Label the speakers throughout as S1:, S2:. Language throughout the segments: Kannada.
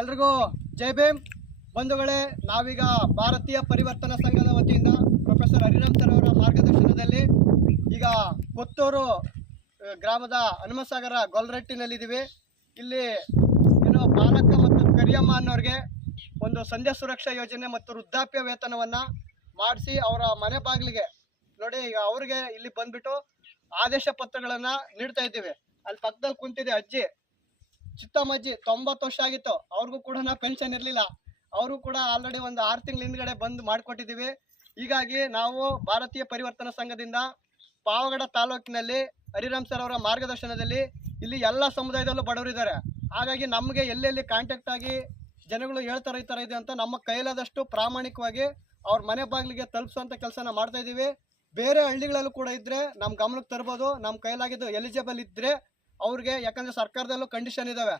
S1: ಎಲ್ರಿಗೂ ಜೈ ಭೀಮ್. ಬಂಧುಗಳೇ, ನಾವೀಗ ಭಾರತೀಯ ಪರಿವರ್ತನಾ ಸಂಘದ ವತಿಯಿಂದ ಪ್ರೊಫೆಸರ್ ಹರಿರಾಮ್ ಅವರ ಮಾರ್ಗದರ್ಶನದಲ್ಲಿ ಈಗ ಪುತ್ತೂರು ಗ್ರಾಮದ ಹನುಮಸಾಗರ ಗೊಲ್ರಟ್ಟಿನಲ್ಲಿದ್ದೀವಿ. ಇಲ್ಲಿ ಏನು ಬಾಲಕ ಮತ್ತು ಕರಿಯಮ್ಮ ಅನ್ನೋರಿಗೆ ಒಂದು ಸಂಧ್ಯಾ ಸುರಕ್ಷಾ ಯೋಜನೆ ಮತ್ತು ವೃದ್ಧಾಪ್ಯ ವೇತನವನ್ನು ಮಾಡಿಸಿ ಅವರ ಮನೆ ಬಾಗಿಲಿಗೆ ನೋಡಿ, ಈಗ ಅವ್ರಿಗೆ ಇಲ್ಲಿ ಬಂದ್ಬಿಟ್ಟು ಆದೇಶ ಪತ್ರಗಳನ್ನು ನೀಡ್ತಾ ಇದ್ದೀವಿ. ಅಲ್ಲಿ ಪಕ್ಕದಲ್ಲಿ ಕುಂತಿದೆ ಅಜ್ಜಿ. ಚಿತ್ತಮ್ಮಜ್ಜಿ ತೊಂಬತ್ತು ವರ್ಷ ಆಗಿತ್ತು. ಅವ್ರಿಗೂ ಕೂಡ ಪೆನ್ಷನ್ ಇರಲಿಲ್ಲ. ಅವರು ಕೂಡ ಆಲ್ರೆಡಿ ಒಂದು ಆರು ತಿಂಗಳ ಹಿಂದ್ಗಡೆ ಬಂದು ಮಾಡಿಕೊಟ್ಟಿದ್ದೀವಿ ಹೀಗಾಗಿ ನಾವು ಭಾರತೀಯ ಪರಿವರ್ತನಾ ಸಂಘದಿಂದ ಪಾವಗಡ ತಾಲೂಕಿನಲ್ಲಿ ಹರಿರಾಮ್ ಸರ್ ಅವರ ಮಾರ್ಗದರ್ಶನದಲ್ಲಿ ಇಲ್ಲಿ ಎಲ್ಲ ಸಮುದಾಯದಲ್ಲೂ ಬಡವರಿದ್ದಾರೆ ಹಾಗಾಗಿ ನಮಗೆ ಎಲ್ಲೆಲ್ಲಿ ಕಾಂಟ್ಯಾಕ್ಟ್ ಆಗಿ ಜನಗಳು ಹೇಳ್ತಾರೆ ಈ ಥರ ಇದೆ ಅಂತ ನಮ್ಮ ಕೈಲಾದಷ್ಟು ಪ್ರಾಮಾಣಿಕವಾಗಿ ಅವ್ರ ಮನೆ ಬಾಗಿಲಿಗೆ ತಲುಪಿಸುವಂಥ ಕೆಲಸನ ಮಾಡ್ತಾ ಇದ್ದೀವಿ ಬೇರೆ ಹಳ್ಳಿಗಳಲ್ಲೂ ಕೂಡ ಇದ್ದರೆ ನಮ್ಮ ಗಮನಕ್ಕೆ ತರ್ಬೋದು. ನಮ್ಮ ಕೈಲಾಗಿದ್ದು ಎಲಿಜಿಬಲ್ ಇದ್ದರೆ ಅವ್ರಿಗೆ, ಯಾಕಂದರೆ ಸರ್ಕಾರದಲ್ಲೂ ಕಂಡೀಷನ್ ಇದ್ದಾವೆ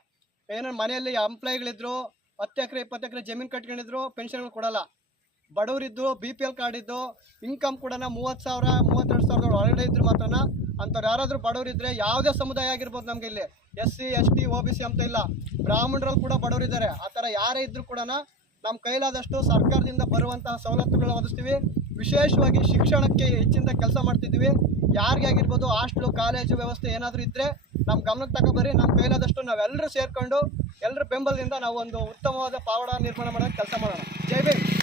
S1: ಏನೋ ಮನೆಯಲ್ಲಿ ಎಂಪ್ಲಾಯ್ಗಳಿದ್ರು ಹತ್ತು ಎಕರೆ, ಇಪ್ಪತ್ತು ಎಕರೆ ಜಮೀನು ಕಟ್ಕೊಂಡಿದ್ರು ಪೆನ್ಷನ್ಗಳು ಕೊಡಲ್ಲ. ಬಡವರಿದ್ದು ಬಿ ಪಿ ಎಲ್ ಕಾರ್ಡ್ ಇದ್ದು ಇನ್ಕಮ್ ಕೂಡ ಮೂವತ್ತು ಸಾವಿರ, ಮೂವತ್ತೆರಡು ಸಾವಿರದ ಒಳಗಡೆ ಇದ್ರೆ ಮಾತ್ರನ ಅಂಥವ್ರು ಯಾರಾದರೂ ಬಡವರಿದ್ರೆ ಯಾವುದೇ ಸಮುದಾಯ ಆಗಿರ್ಬೋದು ನಮಗೆ ಇಲ್ಲಿ. S C, S T O B C ಅಂತ ಇಲ್ಲ. ಬ್ರಾಹ್ಮಣರಲ್ಲಿ ಕೂಡ ಬಡವರಿದ್ದಾರೆ. ಆ ಥರ ಯಾರೇ ಇದ್ರು ಕೂಡ ನಮ್ಮ ಕೈಲಾದಷ್ಟು ಸರ್ಕಾರದಿಂದ ಬರುವಂತಹ ಸವಲತ್ತುಗಳನ್ನ ಒದಗಿಸ್ತೀವಿ. ವಿಶೇಷವಾಗಿ ಶಿಕ್ಷಣಕ್ಕೆ ಹೆಚ್ಚಿನ ಕೆಲಸ ಮಾಡ್ತಿದ್ದೀವಿ. ಯಾರಿಗೆ ಆಗಿರ್ಬೋದು, ಹಾಸ್ಟ್ಲು, ಕಾಲೇಜು ವ್ಯವಸ್ಥೆ ಏನಾದರೂ ಇದ್ದರೆ ನಮ್ಮ ಗಮನಕ್ಕೆ ತಗೊಬರಿ ನಮ್ಮ ಕೈಲಾದಷ್ಟು ನಾವೆಲ್ಲರೂ ಸೇರಿಕೊಂಡು ಎಲ್ಲರ ಬೆಂಬಲದಿಂದ ನಾವು ಒಂದು ಉತ್ತಮವಾದ ಪಾವಡ ನಿರ್ಮಾಣ ಮಾಡೋಕ್ಕೆ ಕೆಲಸ ಮಾಡೋಣ. ಜೈ ಭೀಮ್.